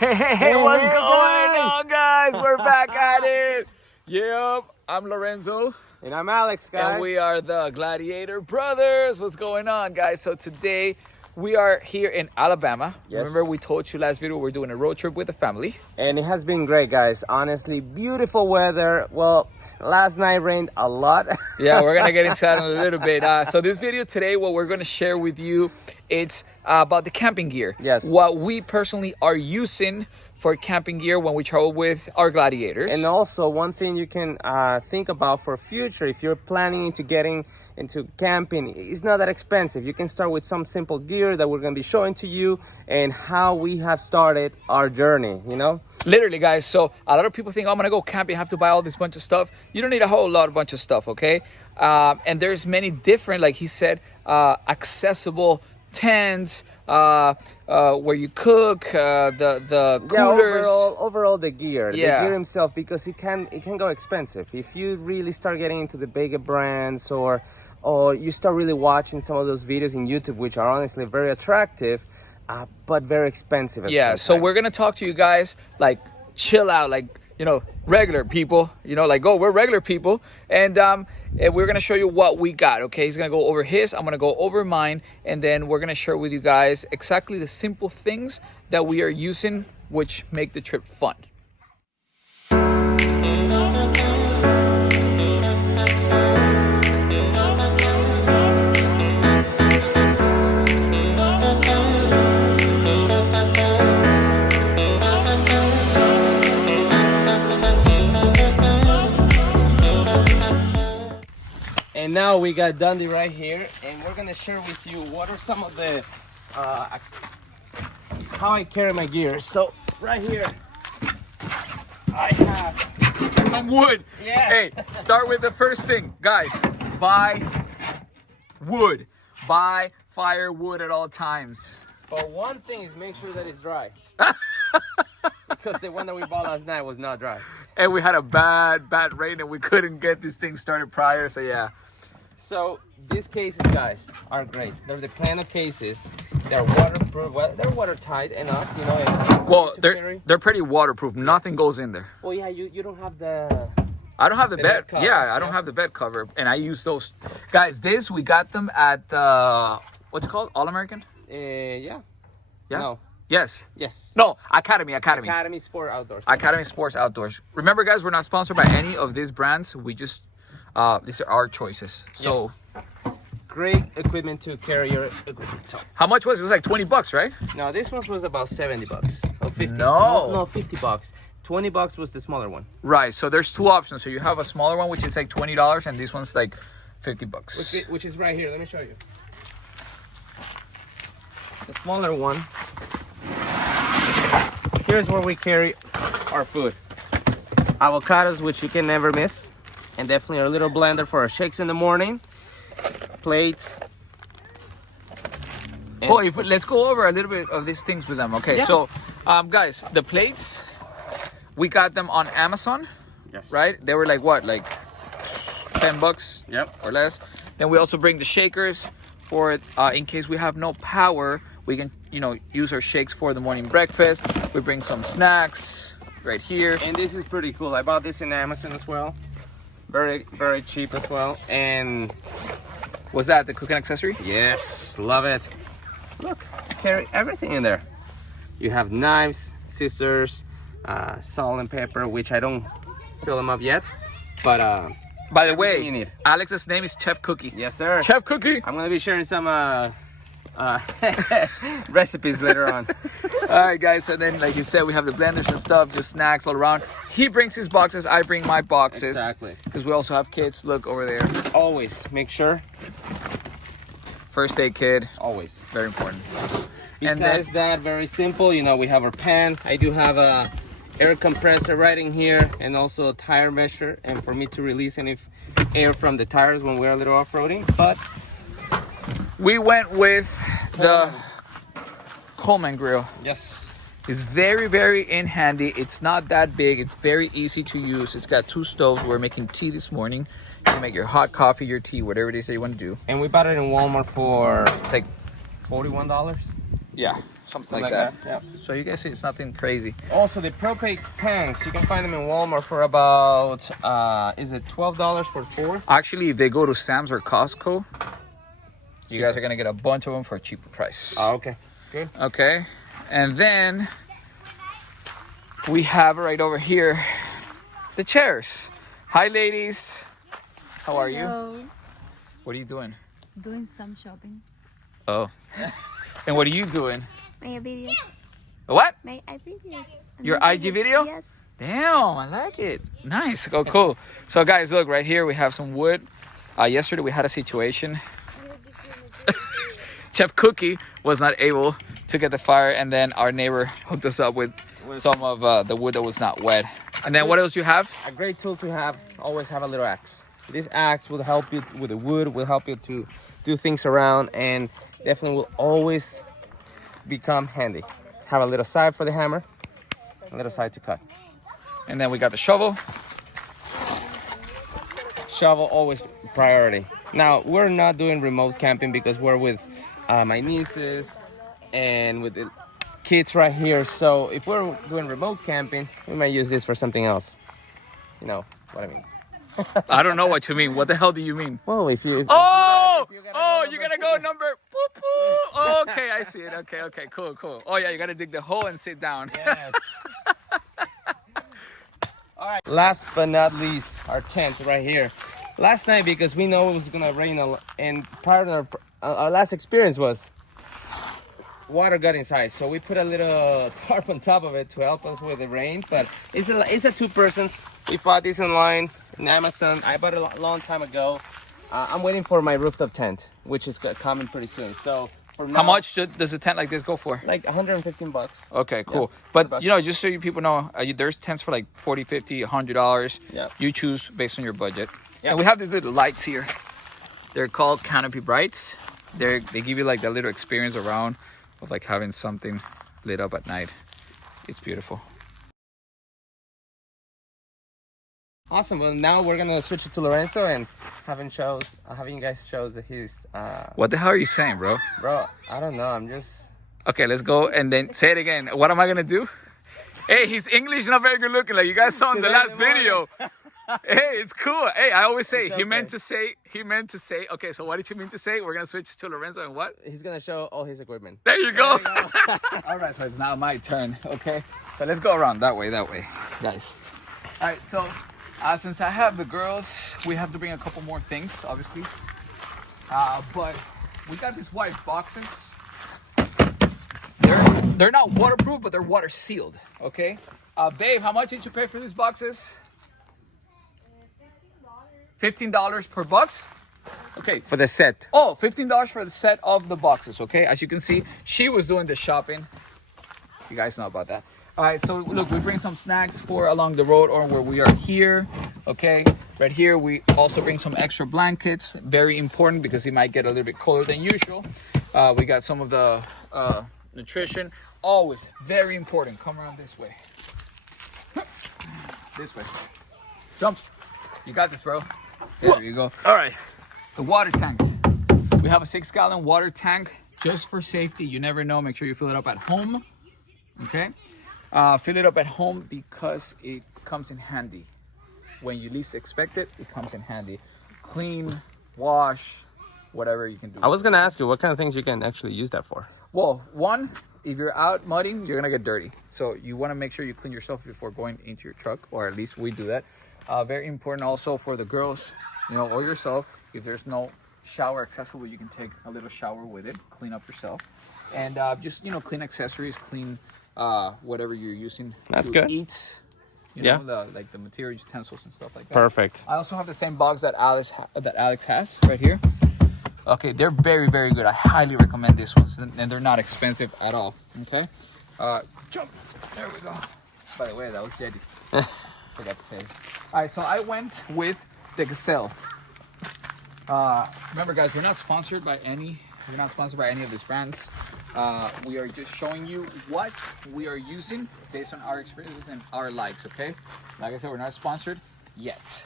Hey, what's hey, going guys. on, guys? We're back at it. Yep, I'm Lorenzo. And I'm Alex, guys. And we are the Gladiator Brothers. What's going on, guys? So today we are here in Alabama. Yes. Remember we told you last video we're doing a road trip with the family. And it has been great, guys. Honestly, beautiful weather. Well, last night rained a lot. Yeah, we're gonna get into that in a little bit. So this video today, what we're gonna share with you, it's about the camping gear. Yes. What we personally are using for camping gear when we travel with our gladiators. And also, one thing you can think about for future, if you're planning into getting into camping, it's not that expensive. You can start with some simple gear that we're going to be showing to you and how we have started our journey, you know? Literally, guys. So a lot of people think, oh, I'm going to go camping, have to buy all this bunch of stuff. You don't need a whole bunch of stuff, okay? And there's many different, like he said, accessible tents, where you cook, the coolers. Overall the gear, Yeah. the gear himself, because it can go expensive if you really start getting into the bigger brands, or you start really watching some of those videos in YouTube, which are honestly very attractive, but very expensive. Yeah. So we're gonna talk to you guys like chill out, like, you know, regular people, you know, like, we're regular people. And we're going to show you what we got, okay? He's going to go over his, I'm going to go over mine. And then we're going to share with you guys exactly the simple things that we are using, which make the trip fun. And now we got Dundee right here, and we're gonna share with you what are some of the how I carry my gear. So right here, I have Some wood. Yes. Hey, start with the first thing, guys. Buy wood. Buy firewood at all times. But one thing is make sure that it's dry. Because the one that we bought last night was not dry. And we had a bad rain and we couldn't get this thing started prior, so yeah. So these cases, guys, are great. They're the Plano cases. They're waterproof. Well, they're watertight enough, you know. Well, they're pretty waterproof. Nothing goes in there. Well, yeah, you don't have the... I don't have the bed. cover. Yeah, I don't have the bed cover, and I use those. Guys, we got them at the, what's it called? All American? Yeah. Yeah. No. Yes. Yes. No, Academy. Academy Sport Outdoors. Academy Sports Outdoors. Remember, guys, we're not sponsored by any of these brands. We just these are our choices. So Yes. Great equipment to carry your equipment. So, how much was it? It was like $20, right? no, this one was about $70 or 50. No. $50. $20 was the smaller one. Right. So there's two options. So you have a smaller one, which is like $20, and this one's like $50. Which is right here. Let me show you. The smaller one. Here's where we carry our food. Avocados, which you can never miss. And definitely our little blender for our shakes in the morning. Plates. And Let's go over a little bit of these things with them. Okay. Yeah. So, guys, the plates, we got them on Amazon, yes. right? They were like what? Like $10 Yep. or less. Then we also bring the shakers for it in case we have no power. We can, you know, use our shakes for the morning breakfast. We bring some snacks right here. And this is pretty cool. I bought this in Amazon as well. Very, very cheap as well. And Was that the cooking accessory? yes, love it. Look, carry everything in there. You have knives, scissors, salt and pepper, which I don't fill them up yet. But By the everything way, you need. Alex's name is Chef Cookie. Yes, sir. Chef Cookie. I'm gonna be sharing some recipes later on. All right, guys. So then, like you said, we have the blenders and stuff, just snacks all around. He brings his boxes. I bring my boxes. Exactly. Because we also have kids. Look over there. Always make sure. First aid kit. Always. Very important. Besides that, very simple. You know, we have our pan. I do have a air compressor right in here, and also a tire measure, and for me to release any air from the tires when we're a little off-roading. But we went with the Coleman grill. yes, It's very, very in handy. It's not that big. It's very easy to use. It's got two stoves. We're making tea this morning. You can make your hot coffee, your tea, whatever it is that you want to do. and we bought it in Walmart for It's like $41. Yeah. something like that. Yeah. So you guys see, it's nothing crazy. Also, the propane tanks, you can find them in Walmart for about, is it $12 for 4? Actually, if they go to Sam's or Costco, you guys are gonna get a bunch of them for a cheaper price. Oh, okay, good. Okay, and then we have right over here the chairs. Hi, ladies. How are you? What are you doing? Doing some shopping. Oh. And what are you doing? My video. What? My video. Your IG video? Yes. Damn, I like it. Nice. Oh, cool. So, guys, look right here. We have some wood. Yesterday we had a situation. Chef Cookie was not able to get the fire, and then our neighbor hooked us up with some of the wood that was not wet. And then what else you have? A great tool to have, always have a little axe. This axe will help you with the wood, will help you to do things around, and definitely will always become handy. Have a little side for the hammer, a little side to cut. And then we got the shovel. Shovel always priority. Now, we're not doing remote camping because we're with my nieces and with the kids right here. So if we're doing remote camping, we might use this for something else. You know what I mean. I don't know what you mean. What the hell do you mean? Well, if you... You gotta go number. Boop, boop. Oh, okay, I see it. Okay, cool. Oh yeah, you gotta dig the hole and sit down. Yes. All right. Last but not least, our tent right here. Last night, because we know it was gonna rain, and part of our last experience was water got inside, so we put a little tarp on top of it to help us with the rain. But it's a 2-persons. We bought this online on Amazon. I bought it a long time ago. I'm waiting for my rooftop tent, which is coming pretty soon. So for now, How much does a tent like this go for? like $115. Okay, cool. Yeah, But $100. you know, just so you people know, there's tents for like $40, $50, $100. Yeah. You choose based on your budget. Yeah. And we have these little lights here. They're called Canopy Brights. They give you like that little experience around of like having something lit up at night. It's beautiful. Awesome. Well, now we're gonna switch it to Lorenzo and having you guys shows his. What the hell are you saying, bro? Bro, I don't know. I'm just. Okay, let's go and then say it again. What am I gonna do? Hey, he's English, not very good looking. Like you guys saw in the last video. Hey, it's cool. Hey, I always say he meant to say. Okay, so what did you mean to say? We're gonna switch to Lorenzo and what? He's gonna show all his equipment. There you go. All right, so it's now my turn. Okay, so let's go around that way, guys. All right, so since I have the girls, we have to bring a couple more things, obviously. But we got these white boxes. They're not waterproof, but they're water sealed. Okay, babe, how much did you pay for these boxes? $15 per box. Okay. For the set. Oh, $15 for the set of the boxes. Okay, as you can see, she was doing the shopping. You guys know about that. All right, so look, we bring some snacks for along the road or where we are here. Okay, right here we also bring some extra blankets. Very important because it might get a little bit colder than usual. We got some of the nutrition. Always very important. Come around this way. This way. Jump. You got this, bro. There you go. All right. The water tank. We have a 6-gallon water tank just for safety. You never know. Make sure you fill it up at home. Okay. Fill it up at home because it comes in handy. When you least expect it, it comes in handy. Clean, wash, whatever you can do. I was gonna ask you what kind of things you can actually use that for. Well, one, if you're out mudding, you're gonna get dirty. So you want to make sure you clean yourself before going into your truck, or at least we do that. Very important also for the girls, you know, or yourself. If there's no shower accessible, you can take a little shower with it, clean up yourself, and just, you know, clean accessories, clean whatever you're using to eat. You know, like the material utensils and stuff like that. Perfect. I also have the same box that Alex has right here. Okay, they're very, very good. I highly recommend this ones, and they're not expensive at all. Okay, jump. There we go. By the way, that was Jetty. Forgot to say. All right, so I went with the Gazelle. Remember, guys, we're not sponsored by any. We're not sponsored by any of these brands. We are just showing you what we are using based on our experiences and our likes. Okay, like I said, we're not sponsored yet.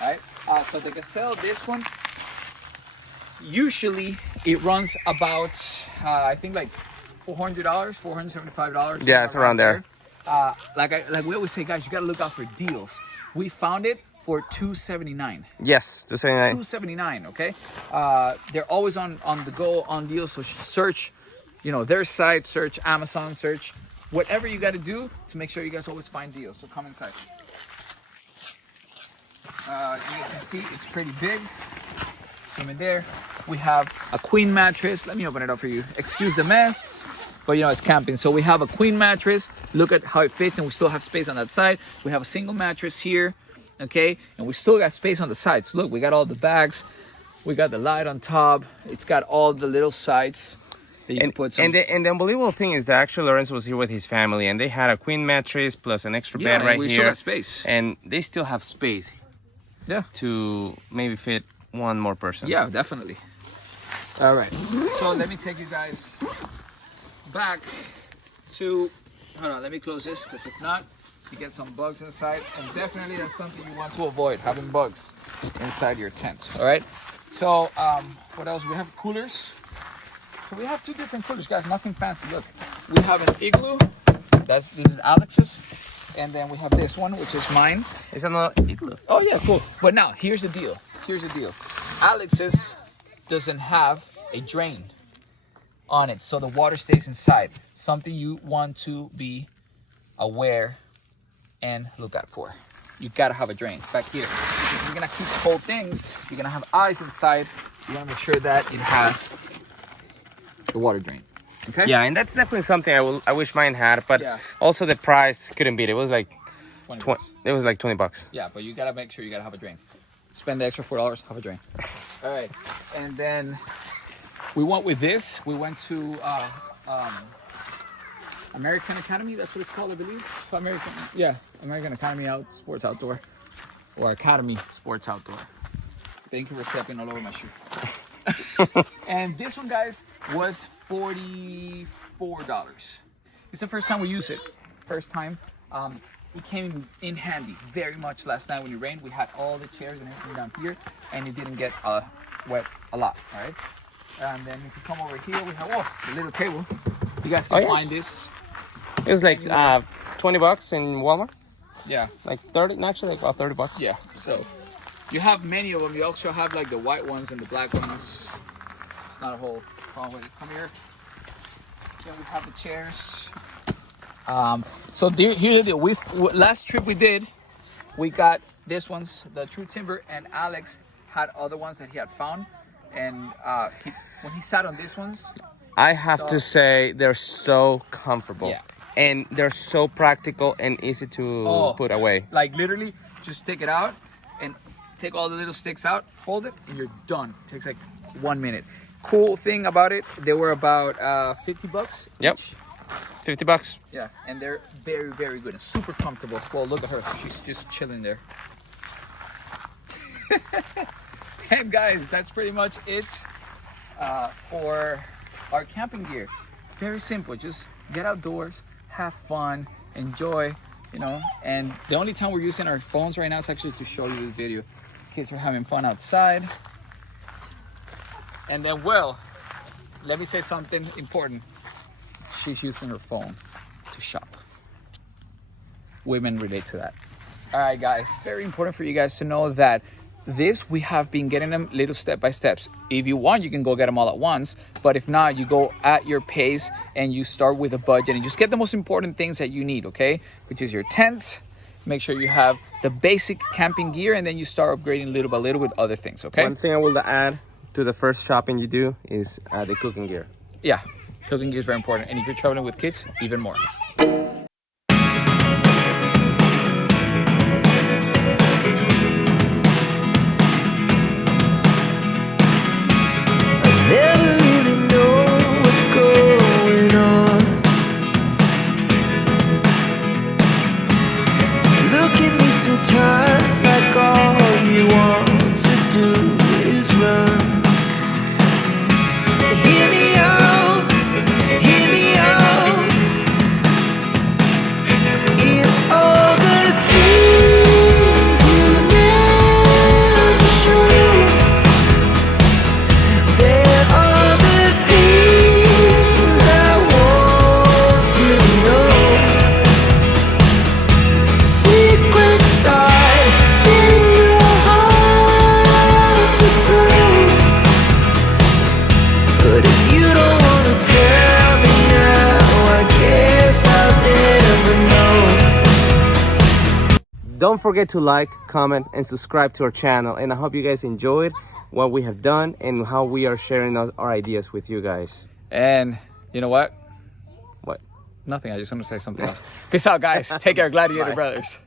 All right. So the Gazelle, this one, usually it runs about I think like $400, $475. Yeah, it's around there. Like we always say, guys, you gotta look out for deals. We found it for $279. Yes, $279. Okay. They're always on the go on deals. So search, their site, search Amazon, search whatever you got to do to make sure you guys always find deals. So come inside. You guys can see it's pretty big. Zoom in there. We have a queen mattress. Let me open it up for you. Excuse the mess, but it's camping. So we have a queen mattress. Look at how it fits, and we still have space on that side. We have a single mattress here, okay, and we still got space on the sides. Look, we got all the bags. We got the light on top. It's got all the little sides. And the unbelievable thing is that actually Lorenzo was here with his family, and they had a queen mattress plus an extra bed right we here. Still got space. And they still have space. Yeah. To maybe fit one more person. Yeah, definitely. All right. So let me take you guys back to. Hold on. Let me close this, because if not, you get some bugs inside, and definitely that's something you want to avoid, having bugs inside your tent. All right. So what else? We have coolers. So we have two different coolers, guys. Nothing fancy. Look, we have an igloo. This is Alex's, and then we have this one, which is mine. It's another igloo. Oh yeah, cool. But now here's the deal. Alex's doesn't have a drain on it, so the water stays inside. Something you want to be aware and look out for. You gotta have a drain back here. If you're gonna keep cold things, you're gonna have ice inside. You wanna make sure that it has the water drain. Okay. Yeah, and that's definitely something I wish mine had, but also the price couldn't beat it. It was like it was like $20. Yeah, but you gotta make sure you gotta have a drain. Spend the extra $4, have a drain. All right, and then we went with this. We went to American Academy. That's what it's called, I believe. American Academy Sports Outdoor, or Academy Sports Outdoor. Thank you for stepping all over my shoe. And this one, guys, was $44. It's the first time we use it. First time. It came in handy very much last night when it rained. We had all the chairs and everything down here, and it didn't get wet a lot. All right. And then if you come over here, we have the little table. You guys can find this. It was like $20 in Walmart. Yeah. Like 30, actually like about $30. Yeah. So you have many of them. You also have like the white ones and the black ones. It's not a whole problem with it. Come here. Then we have the chairs. So here's the deal. Last trip we did, we got this ones, the True Timber, and Alex had other ones that he had found. And when he sat on these ones, I have to say they're so comfortable. Yeah. And they're so practical and easy to put away. Like literally, just take it out and take all the little sticks out, fold it, and you're done. It takes like 1 minute. Cool thing about it, they were about $50 Yep. each. $50. Yeah, and they're very, very good and super comfortable. Well, look at her. She's just chilling there. And guys, that's pretty much it for our camping gear. Very simple. Just get outdoors, have fun, enjoy, And the only time we're using our phones right now is actually to show you this video. Kids are having fun outside. And then, let me say something important. She's using her phone to shop. Women relate to that. All right, guys. Very important for you guys to know that we have been getting them little step by steps. If you want, you can go get them all at once. But if not, you go at your pace and you start with a budget and just get the most important things that you need, okay? Which is your tent. Make sure you have the basic camping gear, and then you start upgrading little by little with other things, okay? One thing I will add to the first shopping you do is the cooking gear. Yeah, cooking gear is very important. And if you're traveling with kids, even more. Never really know what's going on. Look at me sometimes like all you want to do is run. Hear me out, Don't forget to like, comment, and subscribe to our channel. And I hope you guys enjoyed what we have done and how we are sharing our ideas with you guys. And you know what? What? Nothing. I just want to say something else. Peace out, guys. Take care, Gladiator Bye. brothers.